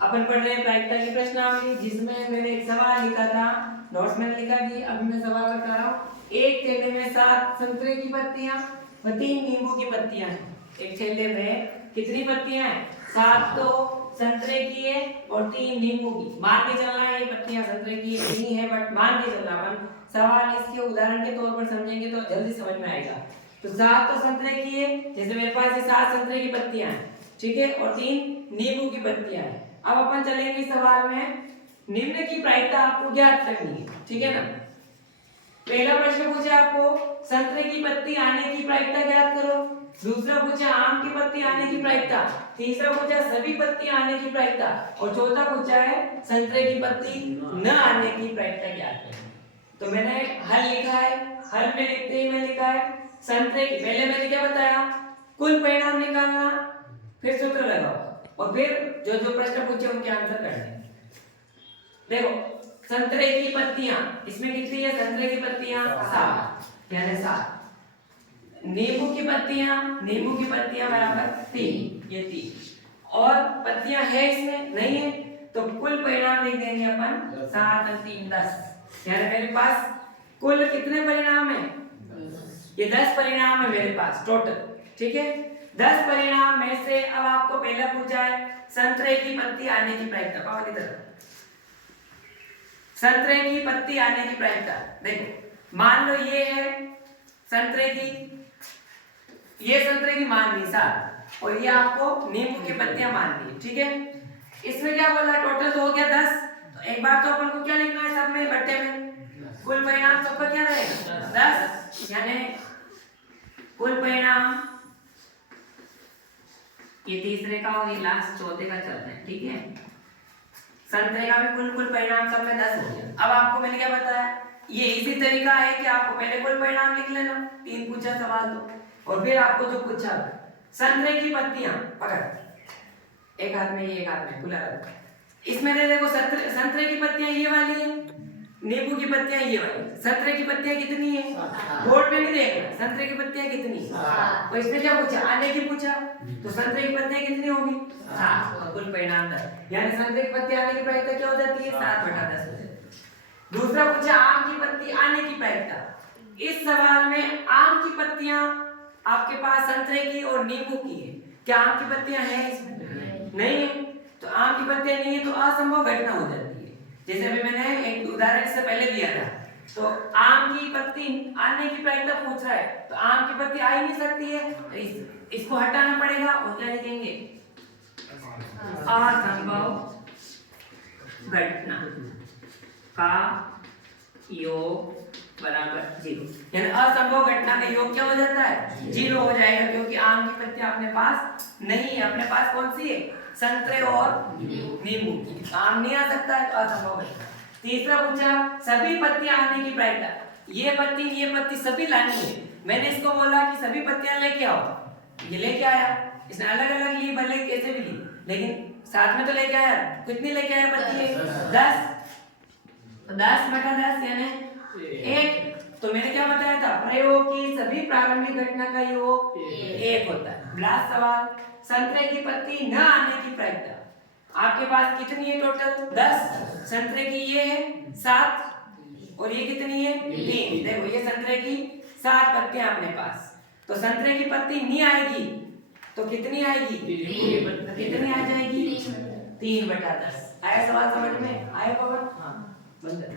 अपन पढ़ रहे हैं प्रायिकता की प्रश्नावली, जिसमें मैंने एक सवाल लिखा था, नोट्स में लिखा दी। अभी मैं सवाल बता रहा हूँ। एक ठेले में 7 संतरे की पत्तियां व 3 नींबू की पत्तियां हैं। एक ठेले में कितनी पत्तियां हैं? 7 तो संतरे की है और 3 नींबू की। मान के चलना है ये पत्तियां संतरे की नहीं है, बट मान के चलना। अपन सवाल इसके उदाहरण के तौर पर समझेंगे तो जल्दी समझ में आएगा। तो 7 तो संतरे की है, जैसे मेरे पास ये 7 संतरे की पत्तियां हैं, ठीक है, और 3 नींबू की पत्तियां हैं। अब अपन चलेंगे सवाल में। निम्न की प्रायिकता आपको ज्ञात करनी है, ठीक है ना। पहला प्रश्न पूछा आपको संतरे की पत्ती आने की प्रायिकता ज्ञात करो। दूसरा पूछा आम की पत्ती आने की प्रायिकता। तीसरा पूछा सभी पत्ती आने की प्रायिकता। और चौथा पूछा है संतरे की पत्ती न आने की प्रायिकता ज्ञात करो। तो मैंने हल लिखा है। हल में लिखते ही मैं लिखा है संतरे की, पहले मैंने क्या बताया, कुल परिणाम निकालना, फिर सूत्र लगाओ और फिर जो जो प्रश्न पूछे उनके आंसर करने। देखो संतरे की पत्तियां, इसमें कितनी है? संतरे की पत्तियां 7, यानी 7। नींबू की पत्तियां बराबर 3, ये 3। और पत्तियां है इसमें नहीं है, तो कुल परिणाम लिख देंगे अपन 7 और 3 10। यानी मेरे पास कुल कितने परिणाम है? ये 10 परिणाम है मेरे पास टोटल, ठीक है। 10 परिणाम में से अब आपको पहला पूछा है संतरे की पत्ती आने की प्रायिकता। पाओ इधर, संतरे की पत्ती आने की प्रायिकता। देखो मान लो ये है संतरे की, ये संतरे की मान ली 7 और ये आपको नींबू की पत्तियां मान ली, ठीक है। इसमें क्या बोला? टोटल तो हो गया 10। तो एक बार तो अपन को क्या लिखना है सब में, बट्टे में कुल परिणाम सबका क्या रहेगा? 10। यानी कुल परिणाम ये तीसरे का और ये लास्ट चौथे का चलता है, ठीक है। संतरे का भी कुल परिणाम सब में 10 हो गया। अब आपको मैंने क्या बताया, ये इसी तरीका है कि आपको पहले कुल परिणाम लिख लेना, 3 पूछा सवाल तो, और फिर आपको जो पूछा संतरे की पत्तियां पकड़, एक हाथ में ये एक हाथ में खुला रख। इसमें देखो संतरे की पत्तियां ये वाली है, नींबू की पत्तियां ये वाली। संतरे की पत्तियां कितनी है? बोर्ड में भी देखना संतरे की पत्तियां कितनी है। और इसमें क्या पूछा? आने की पूछा, तो संतरे की पत्तियां कितनी होगी? 7 और कुल परिणाम 10। यानी संतरे की पत्ती आने की प्रायिकता क्या हो जाती है? 7/10 हो जाती है। दूसरा पूछा आम की पत्ती आने की प्रायिकता। इस सवाल में आम की पत्तियां आपके पास संतरे की और नींबू की है। क्या आम की पत्तियां हैं इसमें? नहीं है। तो आम की पत्तियां नहीं है तो असंभव घटना हो जाती है। जैसे अभी मैंने एक उदाहरण से पहले दिया था, तो आम की पत्ती आने की प्रायिकता पूछ रहा है, तो आम की पत्ती आ ही नहीं सकती है, इसको हटाना पड़ेगा और क्या लिखेंगे? असंभव घटना का योग बराबर 0। यानी असंभव घटना का योग क्या हो जाता है? 0 हो जाएगा, क्योंकि आम की पत्ती अपने पास नहीं है। अपने पास कौन सी है? संतरे और नींबू की। आम नहीं आ सकता है तो असंभव घटना। तीसरा पूछा सभी पत्तियां आने की प्रायिकता। ये पत्ती सभी लानी है। मैंने इसको बोला कि सभी पत्तियां लेके आओ, ये लेके आया। इसने अलग अलग ली, भले कैसे भी ली, लेकिन साथ में तो लेके आया। कितनी लेके आया पत्ती? 10। तो 10/10 यानी 1। तो मैंने क्या बताया था? प्रयोग की सभी प्रारंभिक घटना का योग 1 होता है। लास्ट सवाल संतरे की पत्ती न आने की प्रायिकता। आपके पास कितनी है टोटल? 10। संतरे की ये है 7 और ये कितनी है? 3। देखो ये संतरे की 7 पत्तियां अपने पास, तो संतरे की पत्ती नहीं आएगी तो कितनी आएगी? कितनी आ जाएगी? 3/10। आया सवाल समझ में? आया पवन? हाँ बंद।